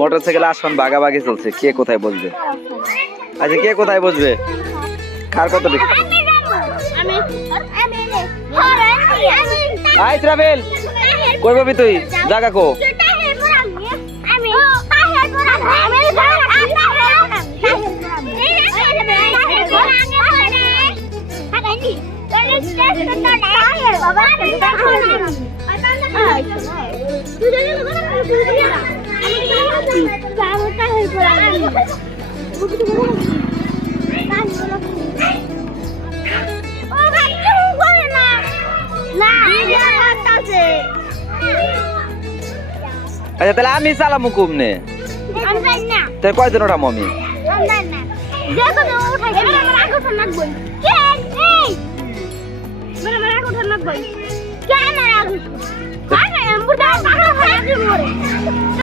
Motorcycle আসন ভাগাভাগি চলছে, কে কোথায় বসবে? আচ্ছা কে কোথায় বসবে? কার কত দিক? আই ট্রাভেল কই ববি তুই? জায়গা কো? আচ্ছা তাহলে আমি চালামু কমনে? তাহলে কয়জন ওঠাম আমি? Cái này là